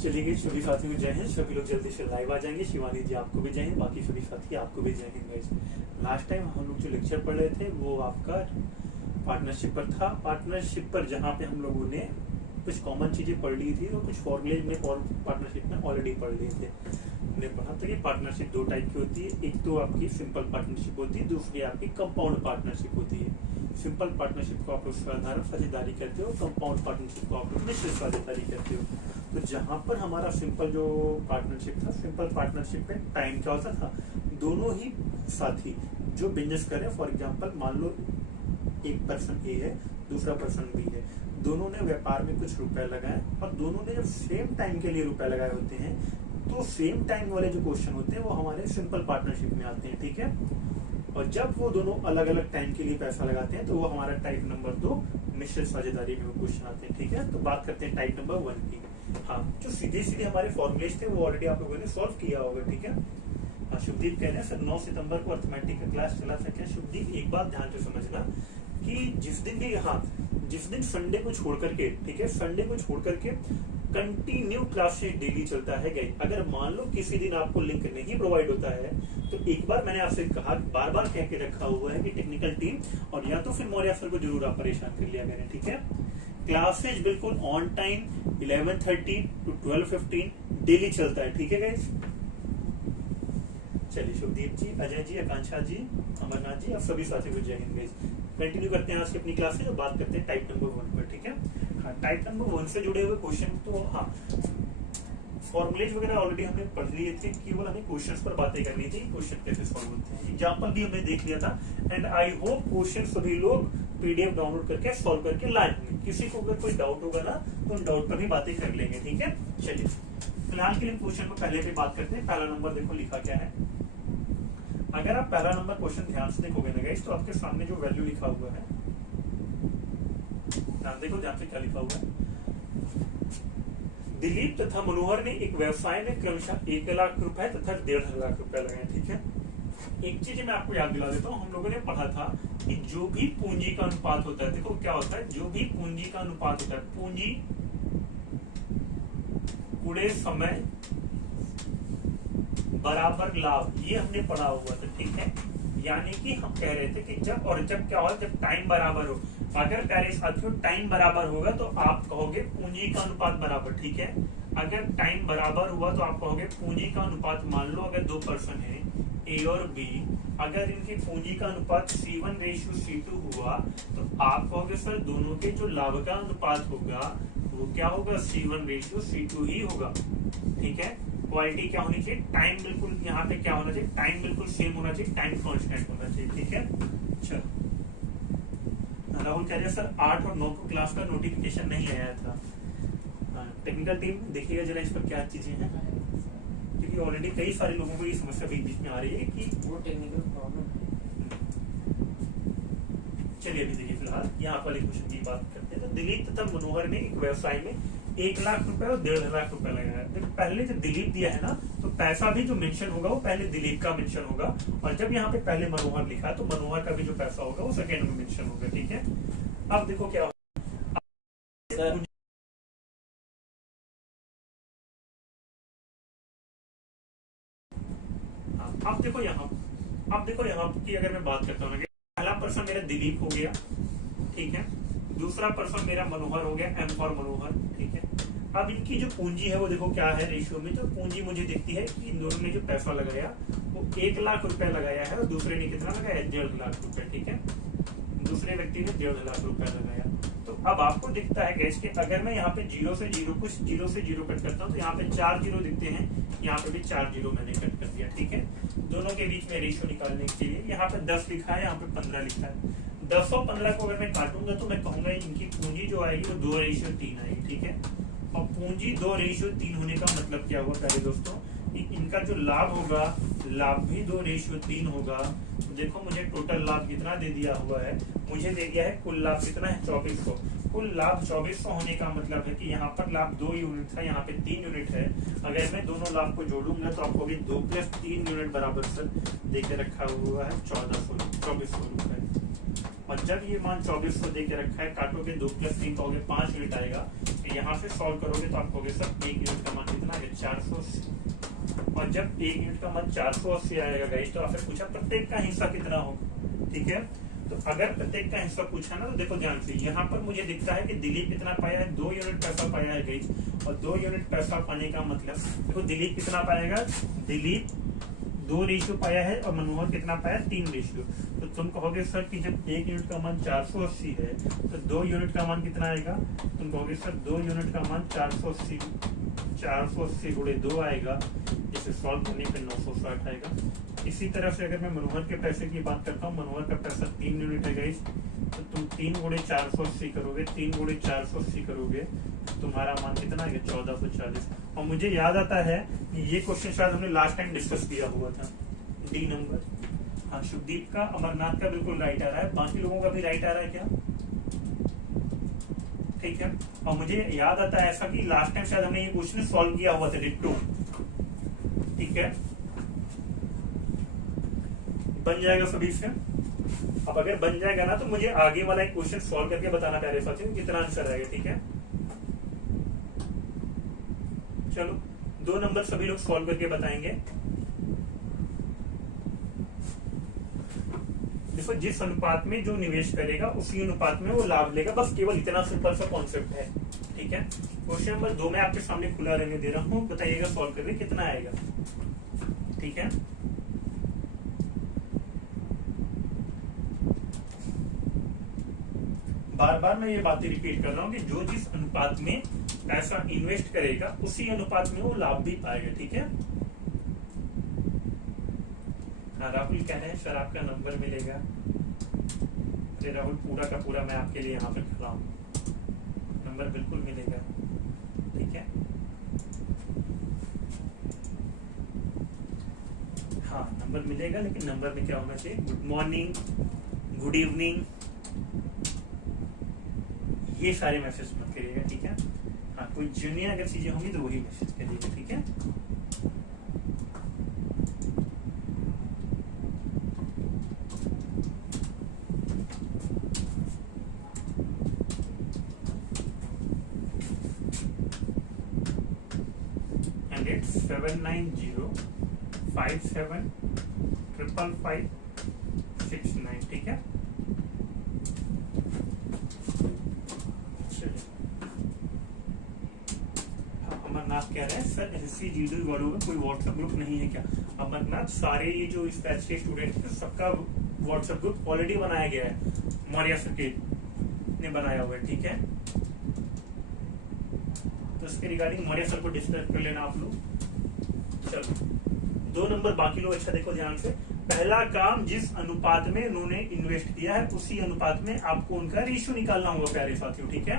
चलिए गई सभी साथियों को जय हिंद। सभी लोग जल्दी से लाइव आ जाएंगे। शिवानी जी आपको भी जय हिंद, बाकी सभी साथी आपको भी जय हिंद गाइस। लास्ट टाइम हम लोग जो लेक्चर पढ़ रहे थे वो आपका पार्टनरशिप पर था। पार्टनरशिप पर जहाँ पे हम लोगों ने कुछ कॉमन चीजें पढ़ ली थी और कुछ फॉर्मूले में पार्टनरशिप में ऑलरेडी पढ़ लिए थे। हमने पढ़ा था कि पार्टनरशिप दो टाइप की होती है, एक तो आपकी सिंपल पार्टनरशिप होती है, दूसरी आपकी कंपाउंड पार्टनरशिप होती है। सिंपल पार्टनरशिप को आप लोग साधारण साझेदारी करते हो, कंपाउंड पार्टनरशिप को आप लोग मिश्रित साझेदारी करते हो। तो जहां पर हमारा सिंपल जो पार्टनरशिप था, सिंपल पार्टनरशिप में टाइम क्या होता था, दोनों ही साथी जो बिजनेस करें, फॉर एग्जांपल मान लो एक पर्सन ए है, दूसरा पर्सन बी है, दोनों ने व्यापार में कुछ रुपए लगाए और दोनों ने जब सेम टाइम के लिए रुपए लगाए होते हैं तो सेम टाइम वाले जो क्वेश्चन होते हैं वो हमारे सिंपल पार्टनरशिप में आते हैं, ठीक है। और जब वो दोनों अलग अलग टाइम के लिए पैसा लगाते हैं तो वो हमारा टाइप नंबर 2 मिश्रित साझेदारी में वो क्वेश्चन आते हैं, ठीक है। तो बात करते हैं टाइप नंबर 1 की। हाँ, जो सीधे सीधे हमारे फॉर्मुलेज थे वो ऑलरेडी आप लोगों ने सॉल्व किया होगा, ठीक है। हाँ, शुभदीप कह रहे हैं सर 9 सितंबर को अर्थमेटिक का क्लास चला सके। शुभदीप एक बात ध्यान से समझना कि जिस दिन भी, हाँ, जिस दिन संडे को छोड़ करके, ठीक है, संडे को छोड़ करके कंटिन्यू क्लासेस डेली चलता है गाइस। अगर मान लो किसी दिन आपको लिंक नहीं प्रोवाइड होता है तो एक बार मैंने आपसे कहा, बार बार कह के रखा हुआ है कि टेक्निकल टीम और या तो फिर मौर्य सर को जरूर आप परेशान कर लिया करें, ठीक है। क्लासेज बिल्कुल ऑन टाइम 11:30 to 12:15 डेली चलता है, ठीक है गाइस। चलिए शुभदीप जी, अजय जी, आकांक्षा जी, अमरनाथ जी, आप सभी साथियों को जय हिंद गाइस। कंटिन्यू करते हैं आज की अपनी क्लासेज और बात करते हैं टाइप नंबर 1 पर, ठीक है। हाँ, टाइप नंबर 1 से जुड़े हुए क्वेश्चन तो हाँ, फॉर्मुलेज वगैरह ऑलरेडी हमने पढ़ लिए थे, केवल हमें क्वेश्चंस पर बातें करनी थी, क्वेश्चन कैसे सॉल्व होते हैं। एग्जांपल भी हमने देख लिया था एंड आई होप क्वेश्चन सभी लोग पीडीएफ डाउनलोड करके सॉल्व करके लाए होंगे। किसी को अगर कोई डाउट होगा ना तो उन डाउट पर भी बातें कर लेंगे, ठीक है। चलिए फिलहाल के लिए क्वेश्चन को पहले पे बात करते हैं। पहला नंबर देखो लिखा क्या है। अगर आप पहला नंबर क्वेश्चन ध्यान से देखोगे ना गाइस तो आपके सामने जो वैल्यू लिखा हुआ है, ध्यान देखो, ध्यान से क्या लिखा हुआ है। दिलीप तथा मनोहर ने एक व्यवसाय में क्रमशः 1 लाख रुपए तथा 1.5 लाख रुपए लगाए, ठीक है। एक चीज मैं आपको याद दिला देता हूँ, हम लोगों ने पढ़ा था कि जो भी पूंजी का अनुपात होता है, देखो क्या होता है, जो भी पूंजी का अनुपात होता है, पूंजी पूरे समय बराबर लाभ, ये हमने पढ़ा हुआ था, ठीक है। यानी कि हम कह रहे थे कि जब क्या होगा, जब टाइम बराबर हो, अगर प्यारे साथियों टाइम बराबर होगा तो आप कहोगे पूंजी का अनुपात बराबर, ठीक है। अगर टाइम बराबर हुआ तो आप कहोगे पूंजी का अनुपात, मान लो अगर 2 पर्सन है ए और बी, अगर इनकी पूंजी का अनुपात C1:C2 हुआ तो आप कहोगे सर दोनों के जो लाभ का अनुपात होगा वो क्या होगा, C1:C2 ही होगा, ठीक है। क्वालिटी क्या होनी चाहिए, टाइम बिल्कुल यहाँ पे क्या होना चाहिए, टाइम बिल्कुल सेम होना चाहिए, टाइम कांस्टेंट होना चाहिए, ठीक है। चलो राहुल कह रहे हैं सर 8 और 9 को क्लास का नोटिफिकेशन नहीं आया था। टेक्निकल टीम देखिएगा जरा इस पर क्या चीजें हैं, क्योंकि ऑलरेडी कई सारे लोगों को ये समस्या बीच में आ रही है कि वो टेक्निकल प्रॉब्लम है। चलिए अभी देखिए फिलहाल यहाँ वाले क्वेश्चन की बात करते हैं। तो दिलीप तथा मनोहर ने एक व्यवसाय में 1 लाख रुपए और 1.5 लाख रुपए लगाया। देखो पहले जब दिलीप दिया है ना तो पैसा भी जो मेंशन होगा वो पहले दिलीप का मेंशन होगा, और जब यहाँ पे पहले मनोहर लिखा है तो मनोहर का भी जो पैसा होगा वो सेकेंड में मेंशन होगा, ठीक है। अब देखो क्या अब देखो यहाँ की अगर मैं बात करता हूँ, पहला पर्सन मेरा दिलीप हो गया, ठीक है। दूसरा पर्सन मेरा मनोहर हो गया, एम फॉर मनोहर, ठीक है। अब इनकी जो पूंजी है वो देखो क्या है रेशियो में, तो पूंजी मुझे दिखती है कि इन दोनों ने जो पैसा लगाया वो 1 लाख रुपए लगाया है और दूसरे ने कितना लगाया, 1.5 लाख रुपए, ठीक है। दूसरे व्यक्ति ने 1.5 लाख रुपए लगाया। तो अब आपको दिखता है गैस कि अगर मैं यहाँ पे 0 से 0 कुछ 0 से 0 कट करता हूँ तो यहाँ पे 4 0 दिखते हैं, यहाँ पे भी 4 0 मैंने कट कर दिया, ठीक है। दोनों के बीच में रेशियो निकालने के लिए यहाँ पे 10 लिखा है, यहाँ पे 15 लिखा है। 10 और 15 को अगर मैं काटूंगा तो मैं कहूंगा इनकी पूंजी जो आएगी वो 2:3 आएगी, ठीक है। और पूंजी 2:3 होने का मतलब क्या हुआ प्यारे दोस्तों, इनका जो लाभ होगा, लाभ भी 2:3 होगा। देखो मुझे टोटल लाभ कितना दे दिया हुआ है, मुझे दे दिया है कुल लाभ कितना है, 2400। कुल लाभ 2400 होने का मतलब है कि यहाँ पर लाभ 2 यूनिट था, यहाँ पे 3 यूनिट है। अगर मैं दोनों लाभ को जोड़ूंगा तो आपको भी 2 + 3 यूनिट बराबर सर देके रखा हुआ है 2400 रुपए। और जब ये मान 2400 दे के रखा है, काटोगे 2 + 3 कहोगे 5 यूनिट आएगा, तो यहाँ से सॉल्व करोगे तो आप कहोगे सर 1 यूनिट का मान कितना आएगा 480। और जब 1 यूनिट का मान 480 आएगा गाइस तो आपसे पूछा प्रत्येक का हिस्सा कितना होगा, ठीक है। तो अगर प्रत्येक का हिस्सा पूछा ना तो देखो ध्यान से, यहाँ पर मुझे दिखता है कि दिलीप कितना पाया है, 2 यूनिट पैसा पाया है गाइस। और 2 यूनिट पैसा पाने का मतलब देखो दिलीप कितना पाएगा, दिलीप 2 रेशियो पाया है और मनोहर कितना पाया, 3 रेशियो। तो तुम कहोगे सर कि जब 1 यूनिट का मान 480 है तो 2 यूनिट का मान कितना आएगा, तुम कहोगे सर 2 यूनिट का मान 480 गुणे 2 आएगा, जिसे सॉल्व करने पे 960 आएगा। इसी तरह से अगर मैं मनोहर के पैसे की बात करता हूँ, मनोहर का पैसा 3 यूनिट है गाइस, तो तुम 3 गुणे 480 करोगे, 3 गुणे 480 करोगे तुम्हारा मान कितना आएगा 1440। और मुझे याद आता है कि ये क्वेश्चन शायद हमने लास्ट टाइम डिस्कस किया हुआ था, डी नंबर। हाँ, शुभदीप का, अमरनाथ का बिल्कुल राइट आ रहा है, बाकी लोगों का भी राइट आ रहा है क्या, ठीक है। और मुझे याद आता है ऐसा कि लास्ट टाइम शायद हमने ये क्वेश्चन सॉल्व किया हुआ था डिट्टो, ठीक है। बन जाएगा सभी से। अब अगर बन जाएगा ना तो मुझे आगे वाला एक क्वेश्चन सॉल्व करके बताना प्यारे साथियों कितना आंसर आएगा, ठीक है। चलो 2 नंबर सभी लोग सॉल्व करके बताएंगे। देखो जिस अनुपात में जो निवेश करेगा उसी अनुपात में वो लाभ लेगा, बस केवल इतना सिंपल सा कॉन्सेप्ट है, ठीक है। क्वेश्चन नंबर 2 मैं आपके सामने खुला रहने दे रहा हूं, बताइएगा सॉल्व करके कितना आएगा, ठीक है। बार बार मैं ये बातें रिपीट कर रहा हूँ कि जो जिस अनुपात में पैसा इन्वेस्ट करेगा उसी अनुपात में वो लाभ भी पाएगा, ठीक है। हाँ, राहुल कह रहे हैं सर आपका नंबर मिलेगा। अरे राहुल पूरा का पूरा मैं आपके लिए यहाँ पे खड़ा हूँ, नंबर बिल्कुल मिलेगा, ठीक है। हाँ नंबर मिलेगा, लेकिन नंबर में क्या होना चाहिए, गुड मॉर्निंग, गुड इवनिंग, ये सारे मैसेज मत करिएगा, ठीक है। हाँ कोई जूनियर अगर चीजें होंगी तो वही मैसेज करिएगा, ठीक है। एंड इट्स 79057555569, ठीक है। अमरनाथ कह रहे हैं सर एसएससी जीडी वालों में कोई व्हाट्सएप ग्रुप नहीं है क्या। अमरनाथ सारे ये जो इस बैच के स्टूडेंट हैं सबका व्हाट्सएप ग्रुप ऑलरेडी बनाया गया है, मौर्य सर्किट ने बनाया हुआ है, ठीक है। तो इसके रिगार्डिंग मौर्य सर को डिस्कस कर लेना आप लोग। चलो 2 नंबर बाकी लोग अच्छा देखो ध्यान से। पहला काम, जिस अनुपात में उन्होंने इन्वेस्ट किया है उसी अनुपात में आपको उनका रेशियो निकालना होगा प्यारे साथियों, ठीक है।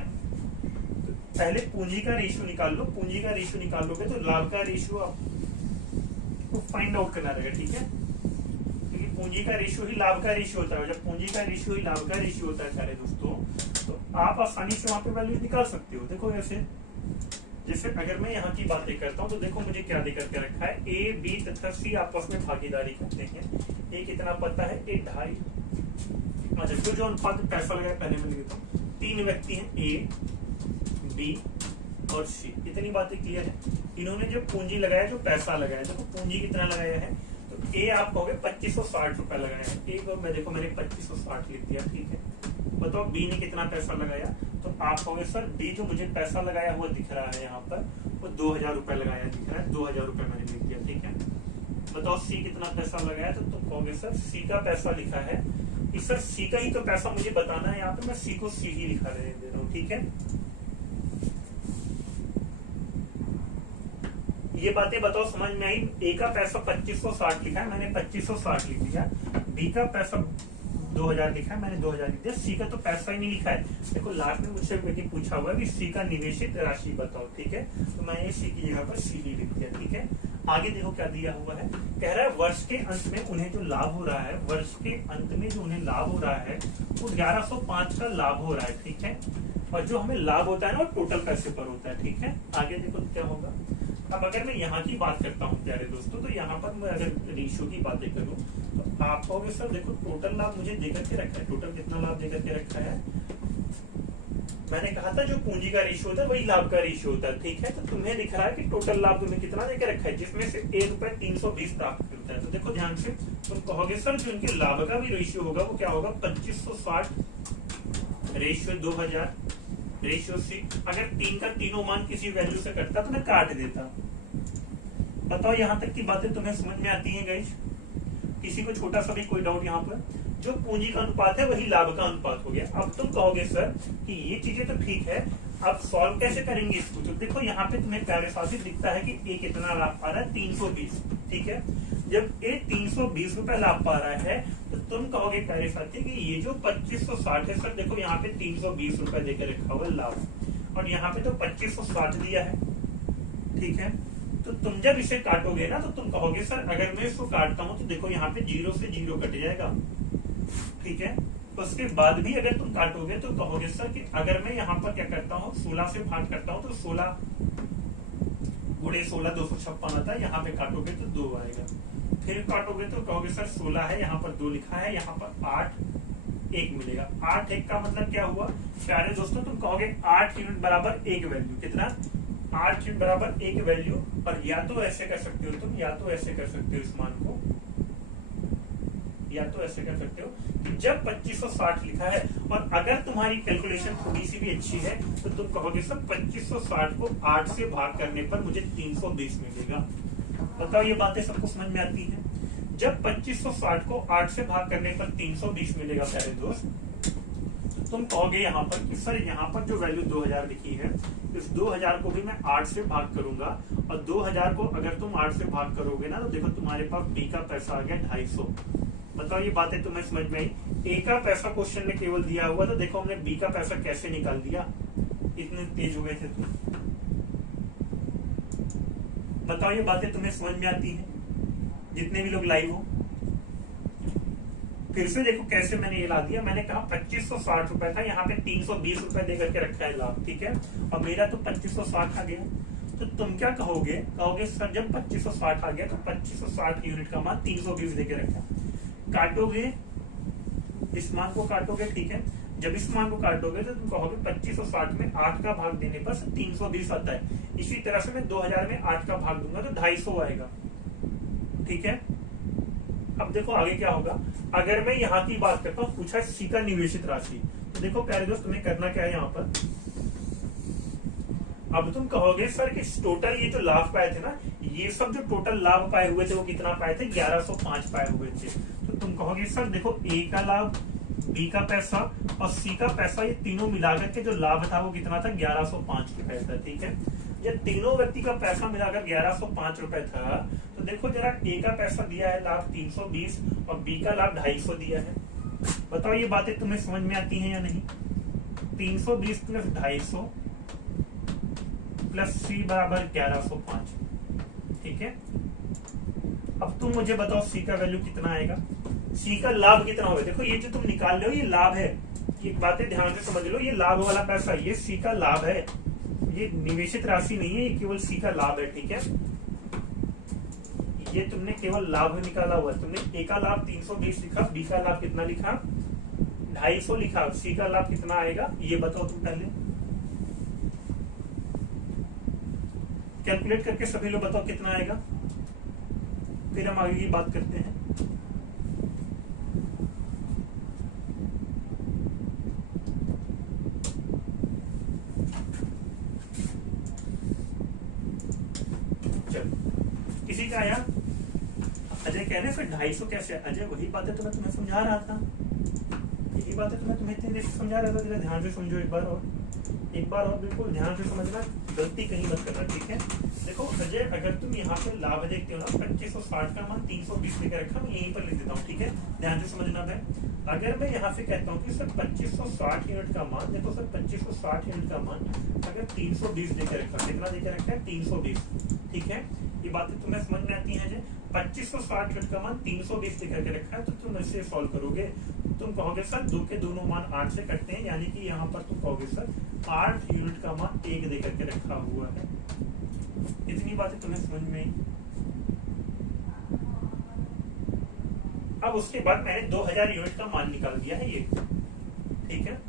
पहले पूंजी का रेशियो निकाल लो, पूंजी का रेशियो निकाल लोगे तो लाभ का रेशियो आपको फाइंड आउट करना रहेगा, ठीक है। क्योंकि पूंजी का रेशियो ही लाभ का रेशियो होता है, जब पूंजी का रेशियो ही लाभ का रेशियो होता है सारे दोस्तों, तो आप आसानी से वहां पे वैल्यू निकाल सकते हो। देखो ऐसे, जैसे अगर मैं यहाँ की बातें करता हूँ तो देखो मुझे क्या दे करके रखा है, ए बी तथा सी आपस में भागीदारी करते हैं। ए कितना पता है, ए 2.5। अच्छा जो अनुपात पैसा लगाया पहले मैं लिखता हूँ, 3 व्यक्ति हैं ए बी और सी, इतनी बातें क्लियर है। इन्होंने जो पूंजी लगाया, जो पैसा लगाया, देखो पूंजी कितना लगाया है, तो ए आप कहोगे 2560 रुपए लगाया है, ए को मैं देखो मैंने 2560 लिख दिया, ठीक है। बताओ बी ने कितना पैसा लगाया, तो आप कहोगे सर बी जो मुझे पैसा लगाया हुआ दिख रहा है यहाँ पर वो 2000 रुपए लगाया दिख रहा है, 2000 रुपए मैंने लिख दिया, ठीक है। बताओ सी कितना पैसा लगाया, तो तुम कहोगे सर सी का पैसा लिखा है, सर सी का ही तो पैसा मुझे बताना है, यहाँ पे मैं सी को सी ही लिखा दे रहा हूँ, ठीक है। ये बातें बताओ समझ में आई। ए का पैसा 2560 लिखा है, मैंने 2560 लिख दिया। बी का पैसा 2000 लिखा है, मैंने 2000 लिख दिया। सी का तो पैसा ही नहीं लिखा है। देखो लास्ट में मुझसे व्यक्ति पूछा हुआ है कि सी का निवेशित राशि बताओ, ठीक है। तो मैंने सी की जगह पर सी ही लिख दिया, ठीक है। आगे देखो क्या दिया हुआ है, कह रहा है वर्ष के अंत में उन्हें जो लाभ हो रहा है, वर्ष के अंत में जो उन्हें लाभ हो रहा है वो 1105 का लाभ हो रहा है, ठीक है। और जो हमें लाभ होता है ना वो टोटल पैसे पर होता है, ठीक है। आगे देखो क्या होगा। अब अगर मैं यहाँ की बात करता हूँ प्यारे दोस्तों, तो यहाँ पर मैं अगर रेशियो की बातें करूँ तो आप कहोगे सर देखो टोटल लाभ मुझे देकर के रखा है, टोटल कितना लाभ देकर के रखा है, मैंने कहा था जो पूंजी का रेशियो होता है वही लाभ का रेशियो होता है, ठीक है। तो तुम्हें दिख रहा है कि टोटल लाभ तुम्हें कितना देकर रखा है, जिसमें से ₹1.320 प्राप्त होता है। तो देखो ध्यान से, तुम कहोगे सर जो इनके लाभ का भी रेशियो होगा वो क्या होगा, 2560 रेशियो 2000 रेशियो सी। अगर 3 का तीनों मान किसी वैल्यू से कटता तो मैं काट देता। बताओ यहाँ तक की बातें तुम्हें समझ में आती है गाइस? किसी को छोटा सा भी कोई डाउट यहाँ पर? जो पूंजी का अनुपात है वही लाभ का अनुपात हो गया। अब तुम कहोगे सर कि ये चीजें तो ठीक है, अब सॉल्व कैसे करेंगे इसको? तो देखो यहाँ पे तुम्हें प्यारे साथ ही दिखता है कि ए कितना लाभ पा रहा है, 320, ठीक है। जब ए 320 रुपए लाभ पा रहा है तो तुम कहोगे प्यारे साथी कि ये जो 2560 है सर, देखो यहाँ पे 320 रुपए देकर रखा हुआ लाभ, और यहाँ पे तो 2560 दिया है, ठीक है। तो तुम जब इसे काटोगे ना तो तुम कहोगे सर अगर मैं इसको काटता हूं तो देखो यहाँ पे 0 से 0 कट जाएगा, ठीक है। उसके बाद भी अगर तुम काटोगे तो कहोगे सर कि अगर मैं यहाँ पर क्या करता हूँ, 16 से भाग करता हूँ तो 16 गुणे 16 256 आता है, यहाँ पे काटोगे तो 2 आएगा। फिर काटोगे तो कहोगे सर 16 है, यहाँ पर 2 लिखा है, यहाँ पर 8 1 मिलेगा। 8 1 का मतलब क्या हुआ प्यारे दोस्तों, तुम कहोगे 8 यूनिट बराबर एक वैल्यू, कितना, 8 यूनिट बराबर एक वैल्यू। और या तो ऐसे कर सकते हो तुम, या तो ऐसे कर सकते हो इस मान को, या तो ऐसे कर सकते हो कि जब 2560 लिखा है और अगर तुम्हारी कैलकुलेशन थोड़ी सी भी अच्छी है तो तुम कहोगे सर 2560 को 8 से भाग करने पर मुझे 320 मिलेगा। बताओ ये बातें सबको समझ में आती हैं? जब 2560 को 8 से भाग करने पर 320 मिलेगा प्यारे दोस्त, तो तुम कहोगे यहाँ पर कि सर यहाँ पर जो वैल्यू 2000 लिखी है, इस 2000 को भी मैं 8 से भाग करूंगा, और 2000 को अगर तुम 8 से भाग करोगे ना तो देखो तुम्हारे पास बी का पैसा आ गया 250। बताओ ये बातें तुम्हें समझ में आई? ए का पैसा क्वेश्चन में केवल दिया हुआ था, देखो हमने बी का पैसा कैसे निकाल दिया, इतने तेज हो गए थे तुम। बताओ ये बातें तुम्हें समझ में आती है जितने भी लोग लाइव हो? फिर से देखो कैसे मैंने ये ला दिया। मैंने कहा 2560 रुपए था, यहाँ पे 320 रुपए दे करके रखा है लाभ, ठीक है, और मेरा तो 2560 आ गया। तो तुम क्या कहोगे, कहोगे सर जब 2560 आ गया तो 2560 यूनिट का मान 320 देके रखा। काटोगे इस मान को, काटोगे, ठीक है। जब इस मान को काटोगे तो तुम कहोगे 2560 में 8 का भाग देने पर 320 आता है। इसी तरह से मैं 2000 में 8 का भाग दूंगा तो 250 आएगा, ठीक है। अब देखो आगे क्या होगा। अगर मैं यहाँ की बात करता हूँ, पूछा सी का निवेशित राशि, तो देखो प्यारे दोस्त तुम्हें करना क्या है यहाँ पर। अब तुम कहोगे सर कि टोटल ये जो लाभ पाए थे ना, ये सब जो टोटल लाभ पाए हुए थे वो कितना पाए थे, 1105 पाए हुए थे। तो तुम कहोगे सर देखो ए का लाभ, बी का पैसा और सी का पैसा, ये तीनों मिलाकर के जो लाभ था वो कितना था, 1105 रुपए था, ठीक है। जब तीनों व्यक्ति का पैसा मिलाकर 1105 रुपए था तो देखो जरा ए का पैसा दिया है लाभ 320 और बी का लाभ 250 दिया है। बताओ ये बातें तुम्हें समझ में आती हैं या नहीं? 320 प्लस 250 प्लस सी बराबर 1105, ठीक है। अब तुम मुझे बताओ सी का वैल्यू कितना आएगा, सी का लाभ कितना होगा। देखो ये जो तुम निकाल रहे हो ये लाभ है, ये बातें ध्यान से समझ लो, ये लाभ वाला पैसा, ये सी का लाभ है, ये निवेशित राशि नहीं है, ये केवल सी का लाभ है, ठीक है। ये तुमने केवल लाभ निकाला हुआ, तुमने ए का लाभ 320 लिखा, बी का लाभ कितना लिखा, 250 लिखा, सी का लाभ कितना आएगा ये बताओ तुम पहले, कैलकुलेट करके सभी लोग बताओ कितना आएगा, फिर हम आगे की बात करते हैं। किसी का आया? अजय कह रहे फिर 250 कैसे? अजय वही बातें तो मैं तुम्हें समझा रहा था, यही बातें तो मैं तुम्हें इतनी देर से समझा रहा था, जरा ध्यान से समझो एक बार और बिल्कुल ध्यान से समझना, गलती कहीं मत करना, ठीक है। देखो अजय अगर तुम यहाँ पे लाभ देखते हो ना, 2560 का मान 320 लेकर रखा, मैं यहीं पर लिख देता हूँ, ठीक है, ध्यान से समझना है। अगर मैं यहाँ से कहता हूँ कि सर 2560 यूनिट का मान, देखो सर 2560 यूनिट का मान अगर 320 देकर रखा, कितना देकर रखा है, 320, ठीक है। ये बातें तुम्हें समझ में आती हैं? 2560 यूनिट का मान 320 लेकर के रखा है, तो तुम इसे सॉल्व करोगे, तुम कहोगे सर दो के दोनों मान 8 से कटते हैं, यानी कि यहाँ पर तुम कहोगे सर 8 यूनिट का मान 1 देकर के रखा हुआ है। इतनी बातें तुम्हें समझ में आई? अब उसके बाद मैंने 2000 यूनिट का मान निकाल दिया है ये, ठीक है।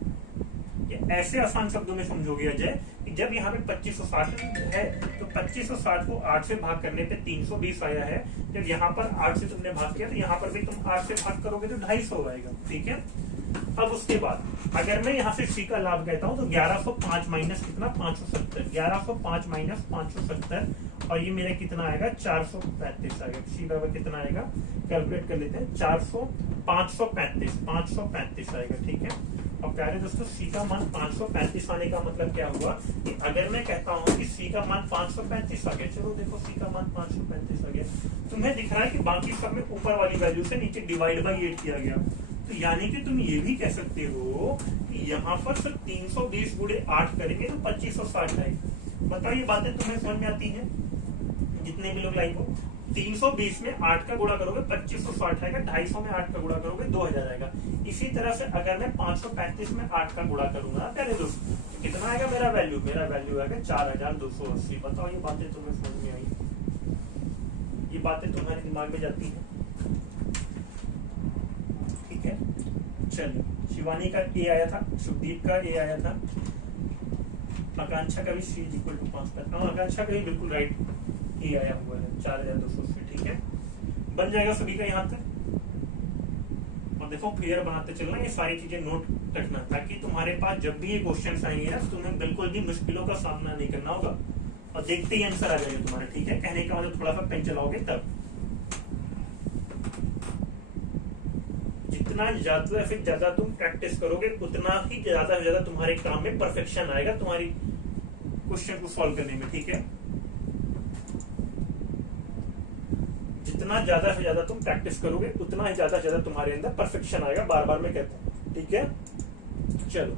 ये ऐसे आसान शब्दों में समझोगे अजय कि जब यहाँ पे 2560 है तो 2560 को 8 से भाग करने पे 320 आया है। जब यहाँ पर 8 से तुमने भाग किया तो यहाँ पर भी तुम 8 से भाग करोगे तो 250 आएगा। ठीक है, अब उसके बाद अगर मैं यहाँ से सी का लाभ कहता हूँ तो 1105 माइनस कितना 570, 1105 माइनस 570 और ये मेरा कितना आएगा 435 आएगा। सी बराबर कितना आएगा कैलकुलेट कर लेते हैं 535 आएगा। ठीक है, और प्यारे दोस्तों सी का मान 535 आने का मतलब क्या हुआ कि अगर मैं कहता हूँ कि सी का मान 535 आ गया, चलो देखो सी का मान 535 आ गया, तुम्हें दिख रहा है कि बाकी सब में ऊपर वाली वैल्यू से नीचे डिवाइड बाई 8 किया गया। तो यानी कि तुम ये भी कह सकते हो कि यहाँ पर सिर्फ 320 गुणे 8 करेंगे तो 2560 आएगी। बताओ ये बातें तुम्हें समझ में आती हैं? जितने भी लोग लाइव हो 320 में 8 का गुणा करोगे 2560 आएगा, 250 में 8 का गुणा करोगे 2000 आएगा। इसी तरह से अगर मैं 535 में 8 का गुणा करूंगा पहले दोस्तों कितना आएगा मेरा वैल्यू आएगा 4280। बताओ ये बातें तुम्हें समझ में आई? ये बातें तुम्हारे दिमाग में जाती हैं? ठीक है, चलो शिवानी का ए आया था, शुभदीप का ए आया था, आकांक्षा का भी सी इक्वल टू 5 आकांक्षा का भी बिल्कुल राइट ए आया हुआ है 4280। ठीक है, बन जाएगा सभी का यहाँ तक। और देखो क्लियर बनाते चलना, ये सारी चीजें नोट रखना ताकि तुम्हारे पास जब भी ये क्वेश्चन आएंगे ना तुम्हें बिल्कुल भी मुश्किलों का सामना नहीं करना होगा और देखते ही आंसर आ जाएंगे तुम्हारे। ठीक है, कहने का मतलब थोड़ा सा पेन चलाओगे तब। जितना ज्यादा से ज्यादा तुम प्रैक्टिस करोगे उतना ही ज्यादा से ज्यादा तुम्हारे काम में परफेक्शन आएगा तुम्हारी क्वेश्चन को सॉल्व करने में। ठीक है, जितना ज्यादा से ज्यादा तुम प्रैक्टिस करोगे उतना ही ज्यादा से ज्यादा तुम्हारे अंदर परफेक्शन आएगा, बार बार मैं कहता हूँ। ठीक है, चलो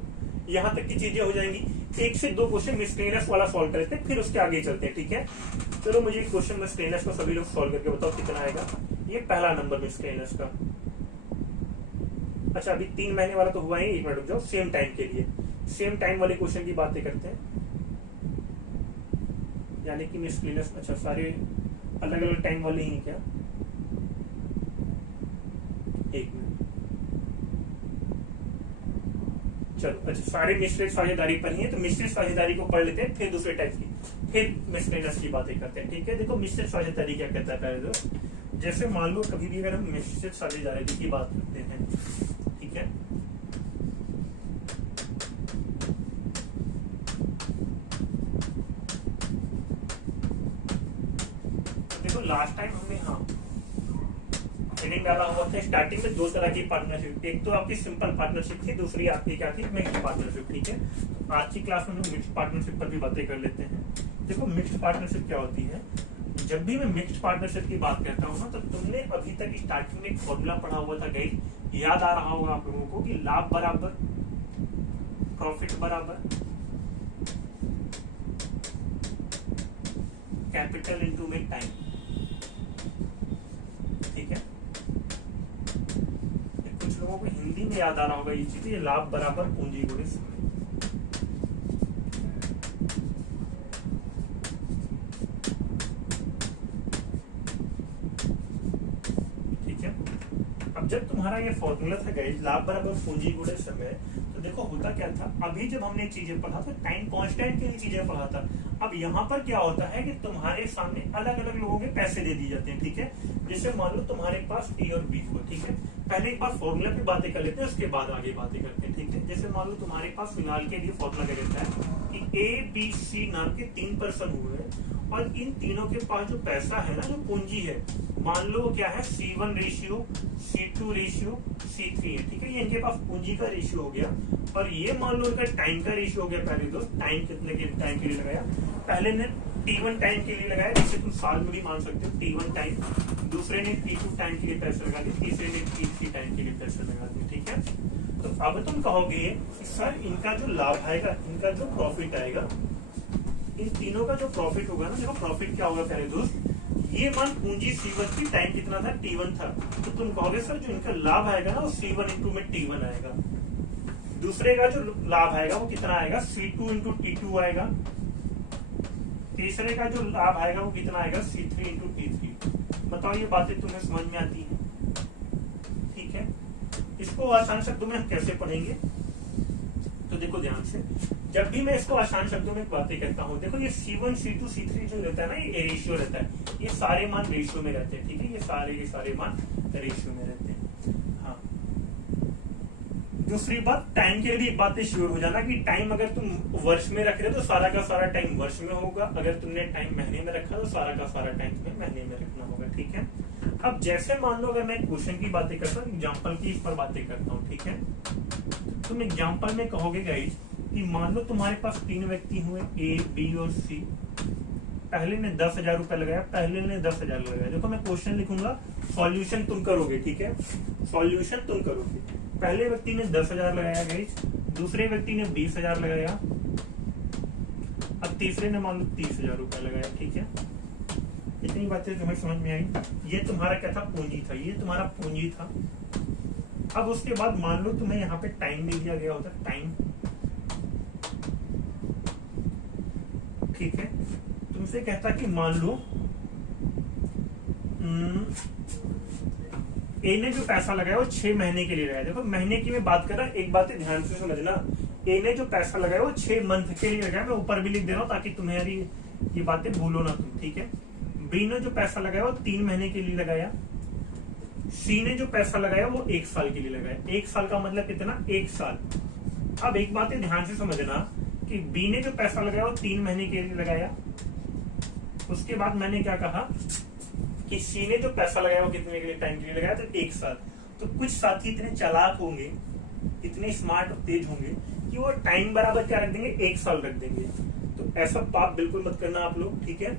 यहाँ तक की चीजें हो जाएंगी। 1 से 2 क्वेश्चन मिसलेनियस वाला सॉल्व कर लेते हैं फिर उसके आगे चलते हैं। ठीक है, चलो मुझे क्वेश्चन मिसलेनियस को सभी लोग सॉल्व करके बताओ कितना आएगा। ये पहला नंबर मिसलेनियस का। अच्छा अभी 3 महीने वाला तो हुआ ही, 1 मिनट रुक जाओ। सेम टाइम के लिए सेम टाइम वाले क्वेश्चन की बातें करते हैं, यानी कि मिसलेनियस। अच्छा सारे अलग अलग टाइम वाले ही क्या? 1 मिनट, चलो अच्छा सारे मिश्रित साझेदारी पर ही है तो मिश्रित साझेदारी को पढ़ लेते हैं फिर दूसरे टाइप की, फिर मिसलेनियस की बातें करते हैं। ठीक है, देखो मिश्रित साझेदारी क्या कहता है पहले तो, जैसे मान लो कभी भी अगर हम मिश्रित साझेदारी की बात करते हैं, ठीक है, देखो लास्ट टाइम हमने ट्रेनिंग डाला हुआ था। स्टार्टिंग में 2 तरह की पार्टनरशिप, एक तो आपकी सिंपल पार्टनरशिप थी, दूसरी आपकी क्या थी मिक्स्ड पार्टनरशिप। ठीक है, आज की क्लास में हम मिक्स्ड पार्टनरशिप पर भी बातें कर लेते हैं। देखो मिक्स्ड पार्टनरशिप क्या होती है, जब भी मैं मिक्स्ड पार्टनरशिप की बात करता हूँ ना तो तुमने अभी तक स्टार्टिंग में एक फॉर्मूला पढ़ा हुआ था गाइस, याद आ रहा होगा आप लोगों को कि लाभ बराबर प्रॉफिट बराबर कैपिटल इनटू में टाइम। ठीक है, कुछ लोगों को हिंदी में याद आ रहा होगा ये चीज, ये लाभ बराबर पूंजी गुणे समय। ठीक है, अब जब तुम्हारा ये फॉर्मूला था गाइस लाभ बराबर पूंजी गुणे समय, तो देखो होता क्या था, अभी जब हमने चीजें पढ़ा तो टाइम कांस्टेंट के लिए चीजें पढ़ा था। अब यहाँ पर क्या होता है कि तुम्हारे सामने अलग अलग लोगों के पैसे दे दी जाते हैं। ठीक है, जैसे मान लो तुम्हारे पास ए और बी को, ठीक है, पहले एक बार फॉर्मूला पे बातें कर लेते हैं उसके बाद आगे बातें करते हैं। ठीक है, जैसे मान लो तुम्हारे पास फिलहाल के लिए फॉर्मूला क्या कहता है कि ए बी सी नाम के 3 पर्सन हुए हैं और इन तीनों के पास जो पैसा है ना, जो पूंजी है, मान लो क्या है C1 ratio, C2 ratio, C3 है। ठीक है, ये इनके पास पूंजी का रेशियो हो गया और ये मान लो इनका टाइम का रेशियो हो गया। पहले दोस्त टाइम कितने के टाइम के लिए लगाया, पहले ने T1 टाइम के लिए लगाया, जिसे तुम साल में भी मान सकते हो T1 टाइम, दूसरे ने T2 टाइम के लिए पैसे लगा दिए, तीसरे ने T3 टाइम के लिए पैसे लगा दिए। ठीक है, तो अब तुम कहोगे कि सर इनका जो लाभ आएगा, इनका जो प्रॉफिट आएगा, इन तीनों का जो प्रॉफिट होगा ना, देखो प्रॉफिट क्या होगा पहले दोस्त, ये मान पूंजी C1 की टाइम कितना था T1 था, तो तुम कहोगे सर जो इनका लाभ आएगा ना वो C1 इंटू में T1 आएगा, दूसरे का जो लाभ आएगा वो कितना आएगा C2 इंटू T2 आएगा, तीसरे का जो लाभ आएगा वो कितना आएगा C3 इंटू T3। बताओ ये बातें तुम्हें समझ में आती है? ठीक है, इसको आसान शब्दों में हम कैसे पढ़ेंगे, तो देखो ध्यान से, जब भी मैं इसको आसान शब्दों में बातें करता हूँ, देखो ये C1 C2 C3 जो रहता है ना, ये रेशियो रहता है, ये सारे मान रेशियो में रहते हैं, ठीक है, ये सारे मान रेशियो में रहते हैं। हाँ, दूसरी बात, टाइम के लिए एक बात श्योर हो जाना कि टाइम अगर तुम वर्ष में रख रहे हो तो सारा का सारा टाइम वर्ष में होगा, अगर तुमने टाइम महीने में रखा तो सारा का सारा टाइम तुम्हें महीने में रखना होगा, ठीक है। अब जैसे मान लो, अगर मैं क्वेश्चन की बातें करता हूँ, एग्जाम्पल की इस पर बातें करता हूँ, ठीक है। तुम एग्जाम्पल में कहोगे गाइज कि मान लो तुम्हारे पास 3 व्यक्ति हुए, ए, बी और सी। पहले ने 10,000 रुपए लगाया, पहले ने 10,000 लगाया। देखो मैं क्वेश्चन लिखूंगा, सॉल्यूशन तुम करोगे, ठीक है, सॉल्यूशन तुम करोगे। पहले व्यक्ति ने 10,000 लगाया गाइज, दूसरे व्यक्ति ने 20,000 लगाया, अब तीसरे ने मान लो 30,000 रुपए लगाया, ठीक है। इतनी बातें तुम्हें समझ में आई। ये तुम्हारा क्या था, पूंजी था, ये तुम्हारा पूंजी था। अब उसके बाद मान लो तुम्हें यहाँ पे टाइम दे दिया गया होता, टाइम, ठीक है। तुमसे कहता कि मान लो ए ने जो पैसा लगाया वो 6 महीने के लिए लगाया। देखो महीने की मैं बात कर रहा हूँ, एक बात ध्यान से समझना, ए ने जो पैसा लगाया वो 6 मंथ के लिए लगाया। मैं ऊपर भी लिख दे रहा हूँ ताकि तुम्हारी ये बातें भूलो ना तुम, ठीक है। बी ने जो पैसा लगाया वो 3 महीने के लिए लगाया। सी ने जो पैसा लगाया वो 1 साल के लिए लगाया। 1 साल का मतलब कितना, 1 साल। अब एक बात ध्यान से समझना कि बी ने जो पैसा लगाया वो 3 महीने के लिए लगाया। उसके बाद मैंने क्या कहा कि सी ने जो पैसा लगाया वो कितने के लिए, टाइम के लिए लगाया, तो 1 साल। तो कुछ साथी इतने चालाक होंगे, इतने स्मार्ट और तेज होंगे कि वो टाइम बराबर क्या रख देंगे, 1 साल रख देंगे। तो ऐसा पाप बिल्कुल मत करना आप लोग, ठीक है।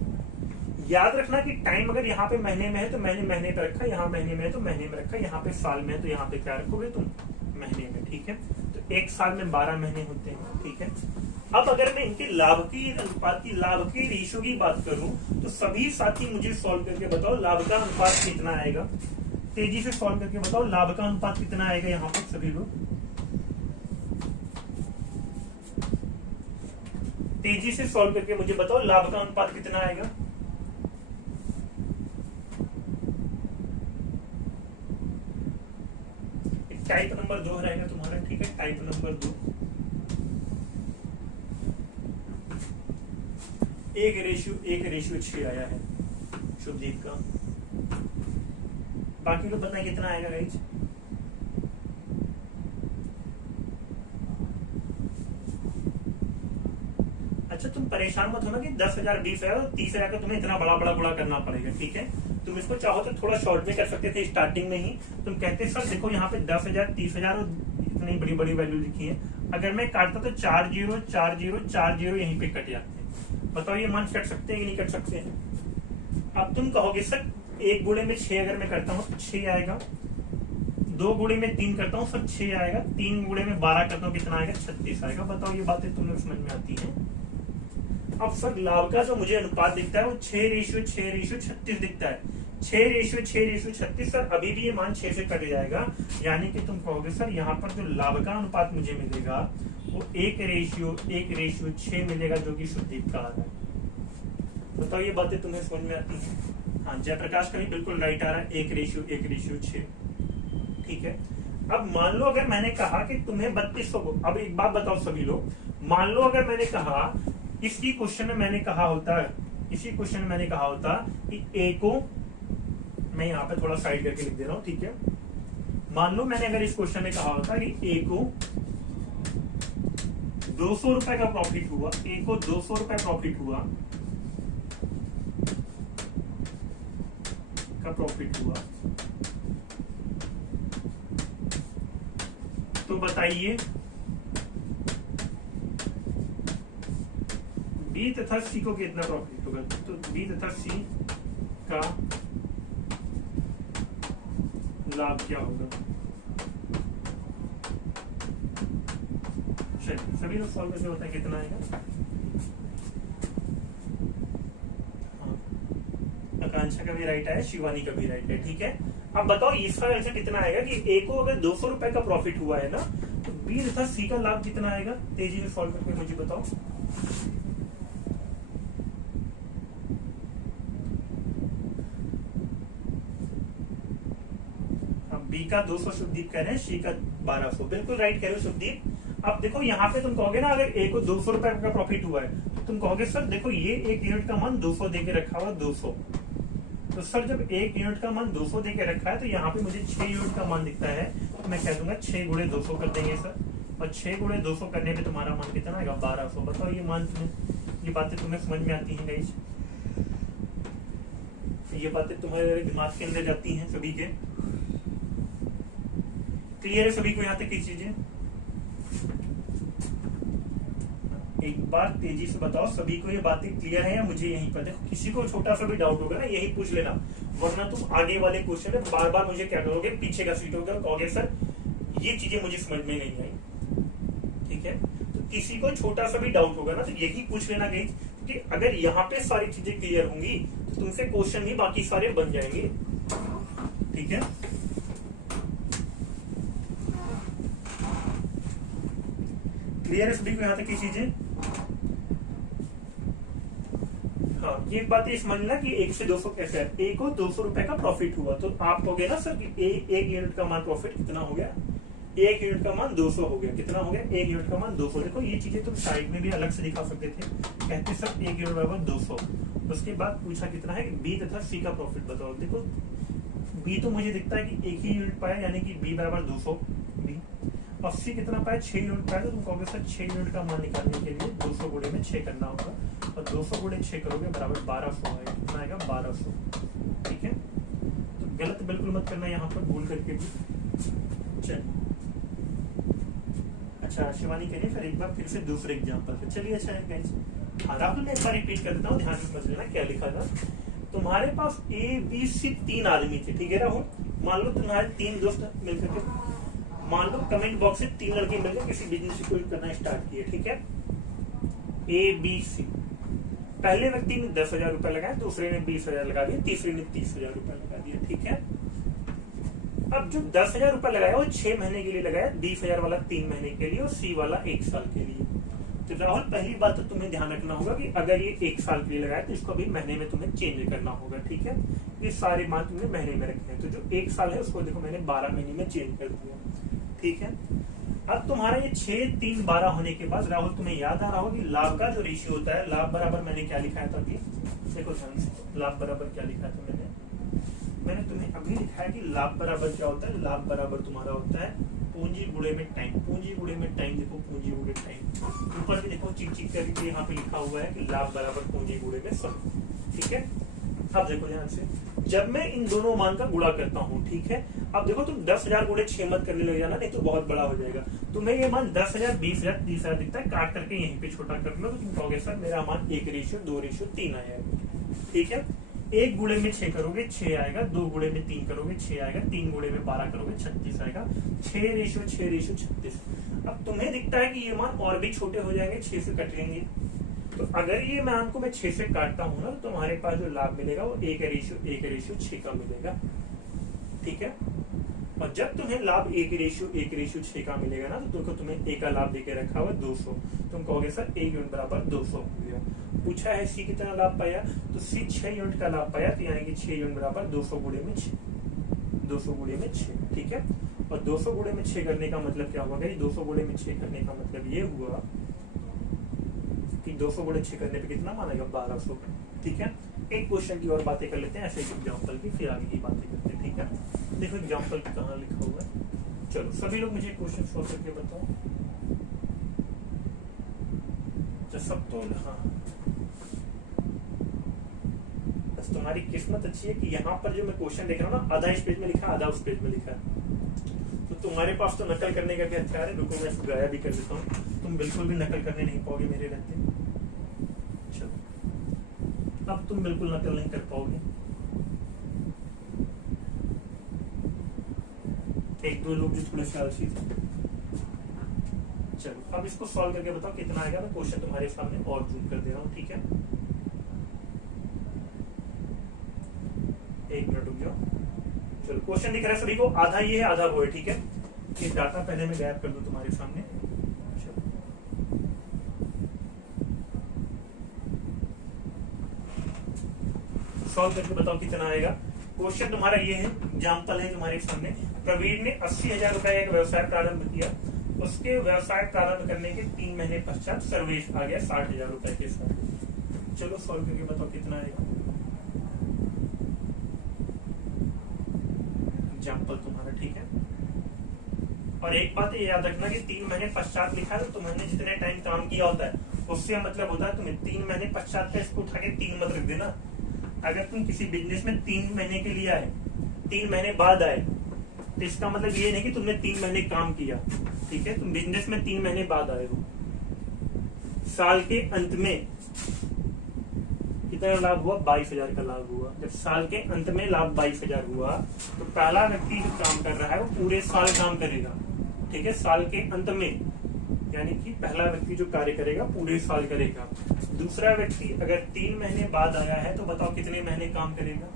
याद रखना कि टाइम अगर यहाँ पे महीने में है तो मैंने महीने पे रखा, यहाँ महीने में है तो महीने में रखा, यहाँ पे साल में है तो यहाँ पे क्या रखोगे तुम, महीने में, ठीक है। तो 1 साल में 12 महीने होते हैं, ठीक है। अब अगर मैं इनके लाभ की अनुपात की, लाभ के रेशियो की बात करूं तो सभी साथी मुझे सॉल्व करके बताओ लाभ का अनुपात कितना आएगा। तेजी से सॉल्व करके बताओ लाभ का अनुपात कितना आएगा। यहाँ पर सभी लोग तेजी से सॉल्व करके मुझे बताओ लाभ का अनुपात कितना आएगा। टाइप नंबर 2 रहेगा तुम्हारा, ठीक है, टाइप नंबर 2। 1:6 आया है शुभदीप का। बाकी लोग बताएं कितना आएगा गाइज। अच्छा तुम परेशान मत होना कि 10,000 20,000 और 30,000 का तुम्हें इतना बड़ा बड़ा गुणा करना पड़ेगा, ठीक है। तुम इसको चाहो तो थोड़ा शॉर्ट में कर सकते थे स्टार्टिंग में ही। तुम कहते सर देखो यहाँ पे 10,000 30,000 और इतनी बड़ी बड़ी वैल्यू लिखी है, अगर मैं काटता तो 4 0 4 0 4 0 यहीं पे कट जाते हैं। बताओ ये मान कट सकते हैं कि नहीं कट सकते हैं। अब तुम कहोगे सर 1 गुणे में 6 अगर मैं करता हूँ तो 6 आएगा, 2 गुणे में 3 करता हूँ सर 6 आएगा, 3 गुणे में 12 करता हूँ कितना आएगा, 36 आएगा। बताओ ये बातें तुम्हें समझ में आती है। अब सर लाभ का जो मुझे अनुपात दिखता है वो 6:6:36 दिखता है। 6:6:36 सर अभी भी ये मान 6 से कट जाएगा, यानी कि तुम कहोगे सर यहाँ पर जो लाभ का अनुपात मुझे मिलेगा वो 1:6 मिलेगा, जो कि शुभदीप का आ रहा है। बताओ ये बातें तुम्हें समझ में आती है। हाँ जयप्रकाश का भी बिल्कुल राइट आ रहा है, 1:6, ठीक है। अब मान लो अगर मैंने कहा कि तुम्हें 3200, अब एक बात बताओ सभी लोग, मान लो अगर मैंने कहा इसी क्वेश्चन में मैंने कहा होता कि ए को, मैं यहाँ पे थोड़ा साइड करके लिख दे रहा हूँ, ठीक है। मान लो मैंने अगर इस क्वेश्चन में कहा होता कि ए को 200 रुपए का प्रॉफिट हुआ, ए को 200 रुपए प्रॉफिट हुआ तो बताइए बी तथा सी को कितना प्रॉफिट होगा। तो बी तथा सी का लाभ क्या होगा। चलिए सभी लोग सॉल्व करके बताएं कितना आएगा। आकांक्षा का भी राइट है, शिवानी का भी राइट है, ठीक है। अब बताओ इसका आंसर कितना आएगा कि ए को अगर 200 रुपए का प्रॉफिट हुआ है ना, तो बी तथा सी का लाभ कितना आएगा। तेजी से सॉल्व करके मुझे बताओ। बी का 200 शुभदीप कह रहे हैं, सी का 1200, बिल्कुल राइट कह रहे हो शुभदीप। अब देखो यहाँ पे तुम कहोगे ना, अगर ए को 200 रुपए का प्रॉफिट हुआ है तो तुम कहोगे सर देखो ये एक यूनिट का मान 200 दे के रखा हुआ 200, तो सर जब एक यूनिट का मान 200 दे के रखा है तो यहाँ पे मुझे 6 यूनिट का मान दिखता है, तो मैं कह दूंगा 6 गुणे 200 कर देंगे सर, और 6 गुणे 200 करने पे तुम्हारा मान कितना आएगा 1200। बताओ ये मान तुम्हें, ये बातें तुम्हें समझ में आती हैं गाइस? ये बातें तुम्हारे दिमाग के अंदर जाती हैं सभी के? क्लियर है सभी को यहाँ तक की चीजें? एक बार तेजी से बताओ सभी को ये बातें क्लियर है या मुझे यहीं पर? देखो किसी को छोटा सा भी डाउट होगा ना यही पूछ लेना, वरना तुम आगे वाले क्वेश्चन में बार बार मुझे क्या करोगे, पीछे का सीट होगा, कहोगे सर ये चीजें मुझे समझ में नहीं आई। ठीक है, तो किसी को छोटा सा भी डाउट होगा ना तो यही पूछ लेना गई कि अगर यहाँ पे सारी चीजें क्लियर होंगी तो तुमसे क्वेश्चन ही बाकी सारे बन जाएंगे। ठीक है, क्लियर है सभी को यहाँ तक की चीजें? हाँ, ये बात ये समझना कि 1 से 200 कैसे है। ए को 200 रुपए का प्रॉफिट हुआ तो आप कहोगे ना सर कि एक यूनिट का मान प्रॉफिट कितना हो गया, एक यूनिट का मान 200 हो गया। कितना हो गया? एक यूनिट का मान 200। देखो ये चीजें तुम साइड में भी अलग से दिखा सकते थे, कहते सर एक यूनिट बराबर 200। उसके बाद पूछा कितना है, बी तथा सी का प्रॉफिट बताओ। देखो बी तो मुझे दिखता है कि एक ही यूनिट पाया, यानी कि बी बराबर 200 बी, और सी कितना पाया 6 यूनिट पाया, तो तुम कहोगे सर 6 यूनिट का मान निकालने के लिए 200 गुणे में 6 करना होगा, और 200 गुणे 6 करोगे बराबर 1200 आएगा। कितना आएगा? 1200। ठीक है, तो गलत बिल्कुल मत करना यहाँ पर भूल करके भी। चल अच्छा शिवानी करिए फिर एक बार फिर से दूसरे एग्जाम्पल पे चलिए। अच्छा गाइस, राहुल ने एक बार रिपीट कर देता हूँ, ध्यान से समझ लेना क्या लिखा था। तुम्हारे पास ए बी सी 3 आदमी थे, ठीक है राहुल? मान लो तुम्हारे 3 दोस्त मिलकर के, मान लो कमेंट बॉक्स से 3 लड़के मिलकर किसी बिजनेस को करना स्टार्ट किए। ठीक है, ए बी सी। पहले व्यक्ति ने 10,000 रुपए लगाए, दूसरे ने 20,000 लगा दिए, तीसरे ने 30,000 रुपए लगा दिए। ठीक है, अब जो 10,000 रुपए लगाया वो 6 महीने के लिए लगाया, 20,000 वाला 3 महीने के लिए और सी वाला 1 साल के लिए। तो राहुल पहली बात तो तुम्हें ध्यान रखना होगा कि अगर ये 1 साल के लिए लगाया तो इसको भी महीने में तुम्हें चेंज करना होगा। ठीक है, ये सारे मान तुमने महीने में रखने हैं, तो जो 1 साल है उसको देखो मैंने 12 महीने में चेंज कर दिया। ठीक है, अब तुम्हारा ये 6, 3, 12 होने के बाद राहुल तुम्हें याद आ रहा होगा कि लाभ का जो रेशियो होता है, लाभ बराबर मैंने क्या लिखा था अभी? देखो ध्यान से, लाभ बराबर क्या लिखा था मैंने तुम्हें अभी लिखा है कि लाभ बराबर क्या होता है। लाभ बराबर तुम्हारा होता है पूंजी गुणे में टाइम। पूंजी गुणे में टाइम, देखो पूंजी गुणे टाइम ऊपर भी देखो चिक चिक करके यहाँ पे लिखा हुआ है कि लाभ बराबर पूंजी गुणे में समय। ठीक है, अब देखो ध्यान से, जब मैं इन दोनों मान का गुणा करता हूँ, ठीक है, अब देखो तुम 10,000 गुणे 6 मत करने लग जाना, नहीं तो बहुत बड़ा हो जाएगा। तुम्हें ये मान 10,000, 20,000, 30,000 दिखता है, काट करके यहीं पे छोटा कर लो तो तुम कहोगे सर मेरा मान 1:2:3 आया। ठीक है, 1 गुणे में 6 करोगे 6 आएगा, 2 गुणे में 3 करोगे 6 आएगा, 3 गुणे में 12 करोगे 36 आएगा, 6:6:36। अब तुम्हें दिखता है कि ये मान और भी छोटे हो जाएंगे, 6 से कटेंगे। तो अगर ये मान को मैं 6 से काटता हूँ ना तो तुम्हारे पास जो लाभ मिलेगा वो 1:6 का मिलेगा। ठीक है, और जब तुम्हें लाभ 1:6 का मिलेगा ना तो तुम्हें ए का लाभ देके रखा हुआ 200, तुम कहोगे सर 1 यूनिट बराबर 200 हो गया। पूछा है सी कितना लाभ पाया, तो सी 6 यूनिट का लाभ पाया, तो यानी कि 6 यूनिट बराबर 200 गुणे में 6, 200 गुणे में 6। ठीक है, और 200 गुणे में 6 करने का मतलब क्या हुआ? 200 गुणे में 6 करने का मतलब ये हुआ कि 200 गुणे 6 करने पे कितना मानेगा? 1200। ठीक है, एक क्वेश्चन की और बातें कर लेते हैं, ऐसे एग्जाम्पल की, फिर आगे की बातें करते हैं। ठीक है, देखो एग्जाम्पल कहाँ लिखा हुआ है। चलो सभी लोग मुझे क्वेश्चन सॉल्व करके बताओ। सब तो हाँ, बस तुम्हारी किस्मत अच्छी है कि यहाँ पर जो मैं क्वेश्चन देख रहा हूँ ना, आधा इस पेज में लिखा है, आधा उस पेज में लिखा है, तो तुम्हारे पास तो नकल करने का भी हथियार है। बिल्कुल मैं इसको गाया भी कर देता हूँ, तुम बिल्कुल भी नकल करने नहीं पाओगे मेरे रहते। चलो अब तुम बिल्कुल नकल नहीं कर पाओगे। 1-2 लोग जो थोड़े से आलसी थे। चलो अब इसको सॉल्व करके बताओ कितना आएगा। मैं क्वेश्चन तुम्हारे सामने और जूम कर दे रहा हूँ। ठीक है, 1 मिनट रुक जाओ। चलो क्वेश्चन दिख रहा है सभी को, आधा ये है आधा वो है। ठीक है, ये डाटा पहले मैं गायब कर दूं तुम्हारे सामने। सॉल्व करके बताओ कितना आएगा। क्वेश्चन तुम्हारा ये है, एग्जाम्पल है तुम्हारे सामने। प्रवीण ने 80,000 रुपए का एक व्यवसाय प्रारंभ किया। उसके व्यवसाय प्रारंभ करने के 3 महीने पश्चात सर्वेश आ गया 60,000 रुपए के साथ। चलो सॉल्व करके बताओ कितना आएगा। एग्जाम्पल तुम्हारा, ठीक है। और एक बात ये याद रखना कि 3 महीने पश्चात लिखा है तो तुमने जितने टाइम काम किया होता है उससे मतलब होता है तुम्हें 3 महीने पश्चात का इसको उठा के 3 मत रख देना। अगर तुम किसी बिजनेस में 3 महीने के लिए आए, 3 महीने बाद आए, तो इसका मतलब ये नहीं कि तुमने 3 महीने काम किया, ठीक है। तुम बिजनेस में 3 महीने बाद आए हो, साल के अंत में कितना लाभ हुआ, 22,000 का लाभ हुआ। जब साल के अंत में लाभ 22,000 हुआ तो पहला व्यक्ति जो काम कर रहा है वो पूरे साल काम करेगा, ठीक है, साल के अंत में, यानी कि पहला व्यक्ति जो कार्य करेगा पूरे साल करेगा। दूसरा व्यक्ति अगर 3 महीने बाद आया है तो बताओ कितने महीने काम करेगा,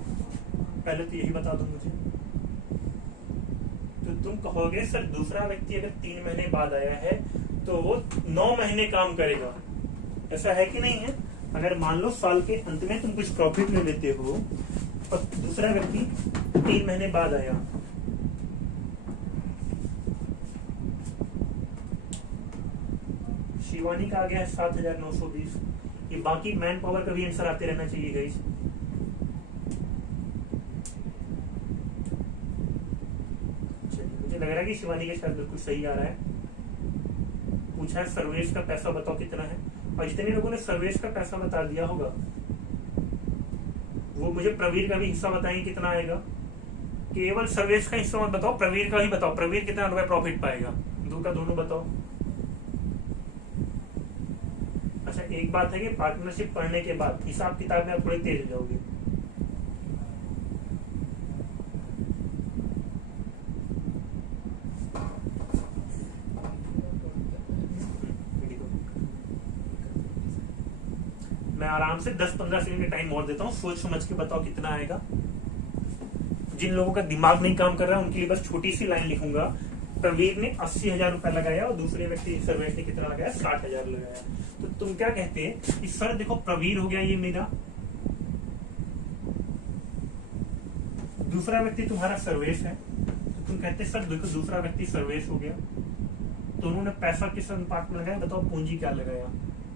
पहले तो यही बता दो मुझे। तो तुम कहोगे सर दूसरा व्यक्ति अगर 3 महीने बाद आया है तो वो 9 महीने काम करेगा, ऐसा है कि नहीं है। अगर मान लो साल के अंत में तुम कुछ प्रॉफिट ले लेते हो और दूसरा व्यक्ति 3 महीने बाद आया, शिवानी का आ गया है 7,920। ये बाकी मैन पावर का भी आंसर आते रहना चाहिए गाइस। मुझे लग रहा है कि शिवानी के साथ बिल्कुल सही आ रहा है। पूछा है सर्वेश का पैसा बताओ कितना है, और जितने लोगों ने सर्वेश का पैसा बता दिया होगा वो मुझे प्रवीर का भी हिस्सा बताएंगे कितना आएगा। केवल सर्वेश का हिस्सा मत बताओ, प्रवीर का ही बताओ। प्रवीर कितना रुपए प्रॉफिट पाएगा, दो का दोनों बताओ। अच्छा एक बात है कि पार्टनरशिप पढ़ने के बाद हिसाब किताब में आप थोड़े तेज हो जाओगे। मैं आराम से 10-15 सेकंड का टाइम और देता हूँ, सोच समझ के बताओ कितना आएगा। जिन लोगों का दिमाग नहीं काम कर रहा है उनके लिए बस छोटी सी लाइन लिखूंगा। प्रवीर ने 80,000 रुपए लगाया और दूसरे व्यक्ति सर्वेश ने कितना लगाया, 60,000 लगाया। तो तुम क्या कहते हैं कि सर देखो प्रवीर हो गया ये मेरा, दूसरा व्यक्ति तुम्हारा सर्वेश है, तो तुम कहते सर देखो दूसरा व्यक्ति सर्वेश हो गया, तो उन्होंने पैसा किस अनुपात में लगाया, बताओ पूंजी क्या लगाया।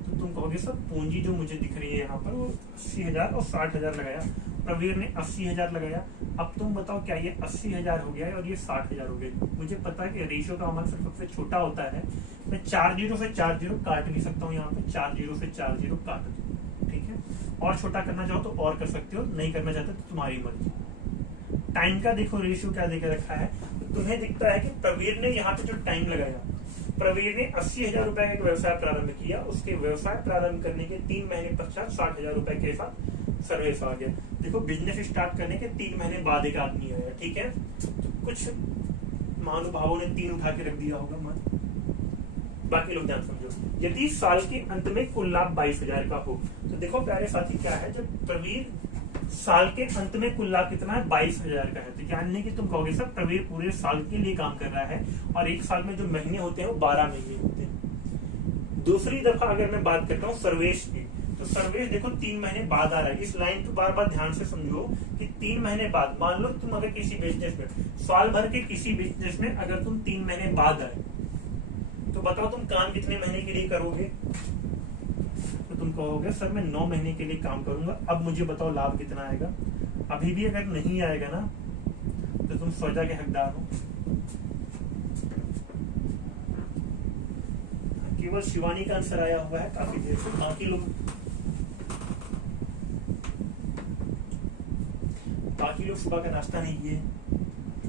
तो तुम कहोगे सर पूंजी जो मुझे दिख रही है यहाँ पर वो 80,000 और 60,000 लगाया, प्रवीर ने 80,000 लगाया। अब तुम बताओ क्या ये 80,000 हो गया है और ये 60,000 हो गया। मुझे पता है कि रेशियो का हमारा सबसे छोटा होता है, मैं 4 जीरो से 4 जीरो काट नहीं सकता हूँ, यहाँ पे 4 जीरो से 4 जीरो काट दो, ठीक है। और छोटा करना चाहो तो और कर सकते हो, नहीं करना चाहते तो तुम्हारी मर्जी। टाइम का देखो रेशियो क्या देकर रखा है, तो तुम्हें दिखता है कि प्रवीर ने यहाँ पे जो टाइम लगाया, प्रवीर ने 80,000 रुपए का व्यवसाय प्रारंभ किया, उसके व्यवसाय प्रारंभ करने के 3 महीने पश्चात 60,000 रुपए के साथ सर्विस आ गया। देखो बिजनेस स्टार्ट करने के 3 महीने बाद एक आदमी आया, ठीक है। तो कुछ महानुभावों ने 3 उठा के रख दिया होगा मन, बाकी लोग ध्यान समझो। यदि साल के अंत में कुल लाभ 22,000 का हो, तो देखो प्यारे साथी क्या है, जब प्रवीर साल के अंत में कुल लाभ कितना है, 22,000 का है, तो जानने की तुम कहोगे सर प्रवीर पूरे साल के लिए काम कर रहा है और एक साल में जो महीने होते हैं वो 12 महीने होते हैं। दूसरी दफा अगर मैं बात करता हूँ सर्वेश की, तो सर्वेश देखो 3 महीने बाद आ रहा है। इस लाइन को बार बार ध्यान से समझो कि 3 महीने बाद, मान लो तुम अगर किसी बिजनेस में साल भर के किसी बिजनेस में अगर तुम 3 महीने बाद आए तो बताओ तुम काम कितने महीने के लिए करोगे। तो तुम कहोगे सर मैं 9 महीने के लिए काम करूंगा। अब मुझे बताओ लाभ कितना आएगा। अभी भी अगर नहीं आएगा ना तो तुम सजा के हकदार हो। केवल शिवानी का आंसर आया हुआ है काफी देर से, बाकी लोग सुबह का नाश्ता नहीं किए,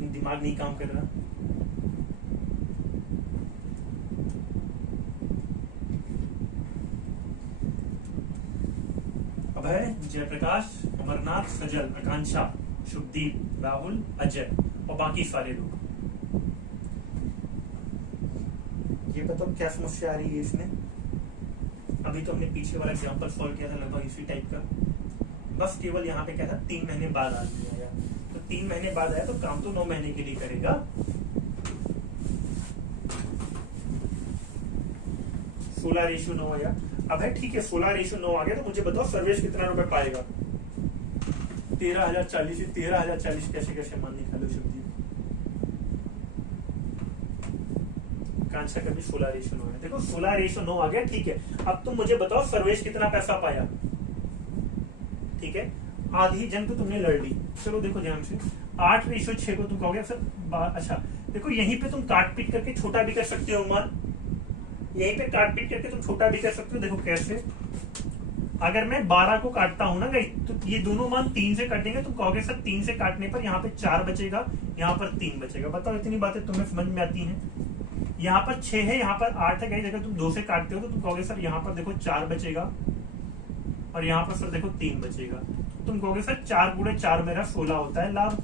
दिमाग नहीं काम कर रहा। अभय, जयप्रकाश, अमरनाथ, सजल, आकांक्षा, शुभदीप, राहुल, अजय और बाकी सारे लोग। ये बताओ क्या समस्या आ रही है इसमें। अभी तो हमने पीछे वाला एग्जांपल सॉल्व किया था लगभग इसी टाइप का, बस केवल यहाँ पे क्या था 3 महीने बाद आदमी आया। तो 3 महीने बाद आया तो काम तो 9 महीने के लिए करेगा। 16:9 आया। अब है ठीक है 16:9 आ गया, तो मुझे बताओ सर्विस कितना रुपए पाएगा। 13,040। 13,040 कैसे कैसे मान निकालो शुभदीप। इसका आंसर कभी 16:9 है। देखो 16:9 आ गया, ठीक है। अब तुम मुझे बताओ सर्वेश कितना पैसा पाया, ठीक है। आधी जंग तो तुमने लड़ ली। चलो देखो ध्यान से, 8:6 को तुम कहोगे सर अच्छा देखो यहीं पे तुम काट पीट करके छोटा भी कर सकते हो मान, यहीं पे काट पीट करके तुम छोटा भी कर सकते हो। देखो कैसे, अगर मैं 12 को काटता हूं ना गाइस, तो ये दोनों मान 3 से कटेंगे। तुम कहोगे सर 3 से काटने पर यहाँ पे 4 बचेगा, यहाँ पर 3 बचेगा। बताओ इतनी बातें तुम्हें समझ में आती हैं। यहाँ पर 6 है, यहाँ पर 8 है। अगर तुम 2 से काटते हो तो तुम कहोगे सर यहाँ पर देखो 4 बचेगा और यहाँ पर सर देखो 3 बचेगा। तुम कहोगे सर 4 गुणे 4 मेरा 16 होता है लाभ।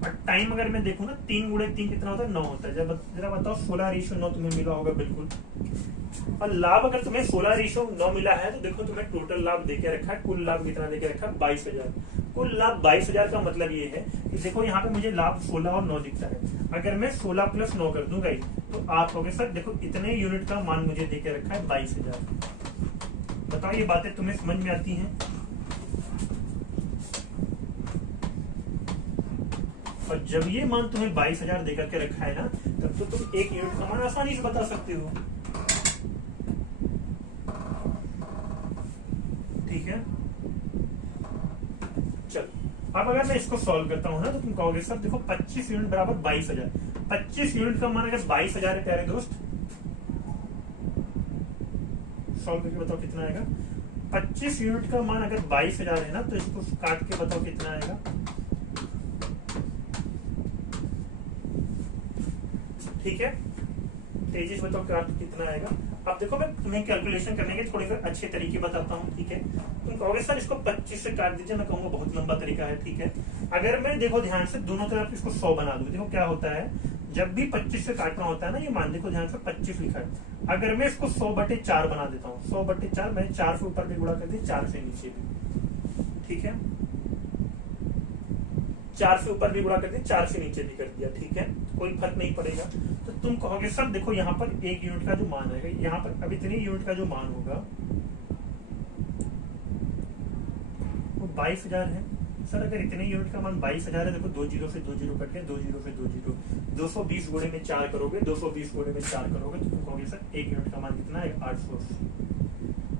और टाइम अगर मैं देखूं ना 3 गुणे 3 कितना होता है, 9 होता है। जब जरा बताओ 16:9 तुम्हें मिला होगा बिल्कुल। और लाभ अगर तुम्हें 16:9 मिला है तो देखो तुम्हें टोटल लाभ देके रखा है, कुल लाभ कितना देके रखा है 22,000। कुल लाभ 22,000 का मतलब ये है कि देखो यहाँ पे मुझे लाभ 16 और 9 दिखता है। अगर मैं 16 + 9 कर दूंगा तो आप कहोगे सर देखो इतने यूनिट का मान मुझे देके रखा है 22,000। बताओ ये बातें तुम्हें समझ में आती हैं? और जब ये मान तुम्हें 22,000 देकर के रखा है ना, तब तो तुम 1 यूनिट का मान आसानी से बता सकते हो, ठीक है। चल अब अगर मैं इसको सॉल्व करता हूं ना तो तुम कहोगे सर देखो 25 यूनिट बराबर 22,000। 25 यूनिट का मान अगर 22,000 है प्यारे दोस्त, सॉल्व करके बताओ कितना आएगा। 25 यूनिट का मान अगर 22,000 है ना, तो इसको काट के बताओ कितना आएगा। ठीक है, तेजी से बताओ काट कितना आएगा। अब देखो मैं तुम्हें कैलकुलेशन करने के थोड़े से अच्छे तरीके बताता हूँ, ठीक है। तुम कहोगे सर इसको 25 से काट दीजिए, मैं कहूंगा बहुत लंबा तरीका है, ठीक है। अगर मैं देखो ध्यान से दोनों तरफ इसको 100 बना दूं, देखो क्या होता है जब भी 25 से काटना होता है ना, ये मान देखो ध्यान से 25 लिखा है। अगर मैं इसको 100/4 बना देता हूँ, 100/4 मैंने 4 से ऊपर भी गुणा कर दिया, 4 से नीचे भी, ठीक है। 4 से ऊपर भी गुणा कर दिया, 4 से नीचे भी कर दिया, ठीक है, कोई फर्क नहीं पड़ेगा। तो तुम कहोगे सर देखो यहाँ पर 1 यूनिट का जो मान है, यहाँ पर अब इतनी यूनिट का जो मान होगा वो 22,000 है। सर अगर इतने यूनिट का मान 22,000 है, देखो 2 जीरो से 2 जीरो कट गया, 2 जीरो से 2 जीरो, 220 गुणे में 4 करोगे, 220 गुणे में 4 करोगे तो तुम कहोगे सर 1 यूनिट का मान कितना है 880।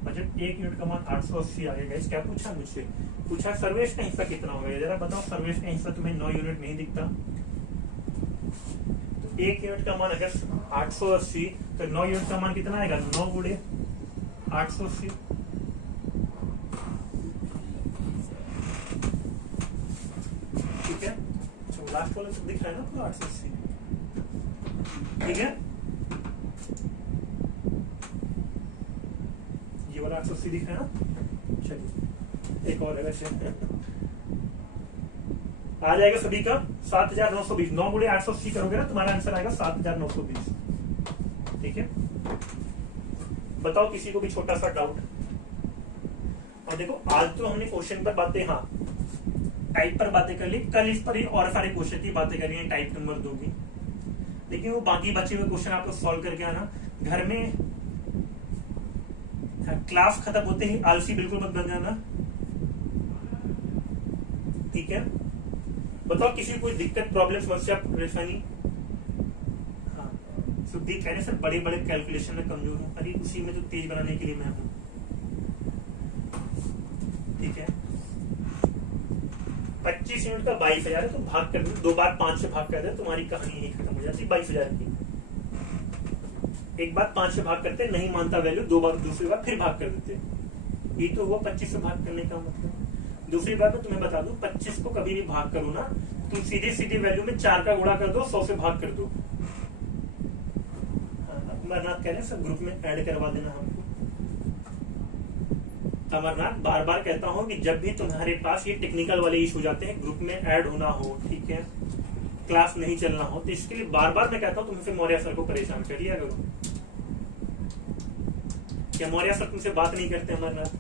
और जब 1 यूनिट का मान 880 आ गया, क्या पूछा मुझसे, पूछा सर्वेश का हिस्सा कितना होगा। जरा बताओ सर्वेश का हिस्सा तुम्हें 9 यूनिट नहीं दिखता, तो 1 यूनिट का मान अगर 880 तो 9 यूनिट का मान कितना आएगा, 9 गुणे 880। ठीक है, लास्ट वाला तो दिख रहा है ना पूरा 880, ठीक है। ये वाला 880 दिख रहा है ना। चलिए एक और है वैसे आ जाएगा सभी का 7,920। 9 गुणे 880 करोगे ना, तुम्हारा आंसर आएगा 7,920, ठीक है। बताओ किसी को भी छोटा सा डाउट। और देखो आज तो हमने क्वेश्चन पर बातें, हाँ टाइप पर बातें कर ली, कल इस पर ही और सारे क्वेश्चन की बातें करेंगे टाइप नंबर 2 की। लेकिन वो बाकी बचे हुए क्वेश्चन आप लोग सॉल्व करके आना घर में। क्लास खत्म होते ही आलसी बिल्कुल मत बन जाना, ठीक है। बताओ किसी कोई दिक्कत, प्रॉब्लम, समस्या, परेशानी। हाँ सुदीप कह रहे सर बड़े बड़े कैलकुलेशन में कमजोर हूँ। अरे उसी में तो तेज बनाने के लिए मैं हूँ, ठीक है। 25 यूनिट का 22,000 है, तो भाग कर दो, 2 बार 5 से भाग कर दे, तुम्हारी कहानी यही खत्म हो जाती 22,000 की। एक बार 5 से भाग करते, नहीं मानता वैल्यू, 2 बार दूसरी बार फिर भाग कर देते। ये तो हुआ 25 से भाग करने का मतलब। दूसरी बात मैं तुम्हें बता दूं, 25 को कभी भी भाग करो ना, तुम सीधे सीधे वैल्यू में 4 का गुणा कर दो, 100 से भाग कर दो। अमरनाथ कह रहे हैं सब ग्रुप में ऐड करवा देना हमको। अमरनाथ बार बार कहता हूँ कि जब भी तुम्हारे पास ये टेक्निकल वाले इशू जाते हैं, ग्रुप में ऐड होना हो, ठीक है, क्लास नहीं चलना हो, तो इसके लिए बार बार मैं कहता हूँ तुम फिर मौर्य सर को परेशान करिए करो। क्या मौर्य सर तुमसे बात नहीं करते अमरनाथ?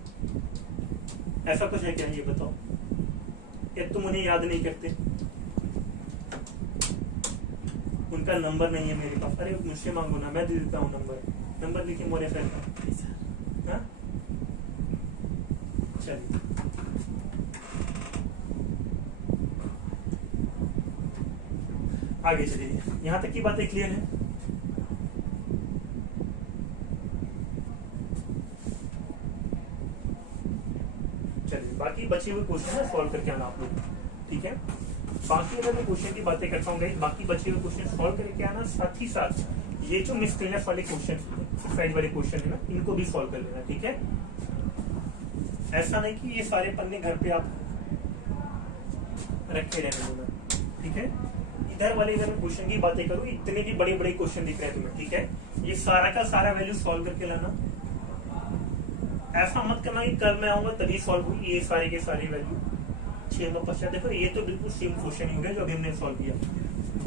ऐसा कुछ है क्या, ये बताओ। या तुम उन्हें याद नहीं करते? उनका नंबर नहीं है मेरे पास। अरे मुझसे मांगो ना, मैं दे देता हूँ नंबर। नंबर लिखिए मौर्य सर का। हाँ चलिए आगे चलिए, यहां तक की बातें क्लियर है। बचे हुए क्वेश्चन है सॉल्व करके आना आप लोग, ठीक है। बाकी अगर मैं क्वेश्चन की बातें करता हूँ, बाकी बचे हुए क्वेश्चन सॉल्व करके आना, साथ ही साथ ये जो मिसलेनियस वाले क्वेश्चन, एक्सरसाइज वाले क्वेश्चन है ना, इनको भी सॉल्व कर लेना, ठीक है। ऐसा नहीं कि ये सारे पन्ने घर पे आप रखे रहने देना, ठीक है। इधर वाले अगर मैं क्वेश्चन की बातें करूँ, इतने भी बड़े बड़े क्वेश्चन दिख रहे हैं तुम्हें, ठीक है। ये सारा का सारा वैल्यू सॉल्व करके लाना। ऐसा मत करना कि कल मैं आऊंगा तभी सॉल्व हुई ये सारे के सारे वैल्यू 6 में 50। देखो ये तो बिल्कुल सेम क्वेश्चन ही हो गया जो अभी हमने सॉल्व किया,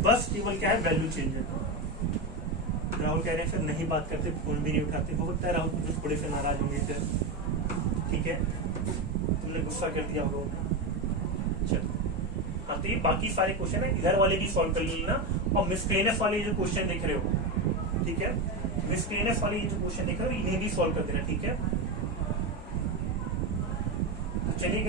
बस केवल क्या है वैल्यू चेंज है। राहुल कह रहे हैं सर नहीं बात करते, फोन भी नहीं उठाते। हो सकता है राहुल कुछ थोड़े से नाराज होंगे सर, ठीक है, तुमने गुस्सा कर दिया होगा। चलो हाँ, तो ये बाकी सारे क्वेश्चन है, इधर वाले भी सॉल्व कर लेना। और मिसलेनियस वाले जो क्वेश्चन देख रहे हो, ठीक है, मिसलेनियस वाले जो क्वेश्चन देख रहे हो इन्हें भी सॉल्व कर देना, ठीक है। तो चलिए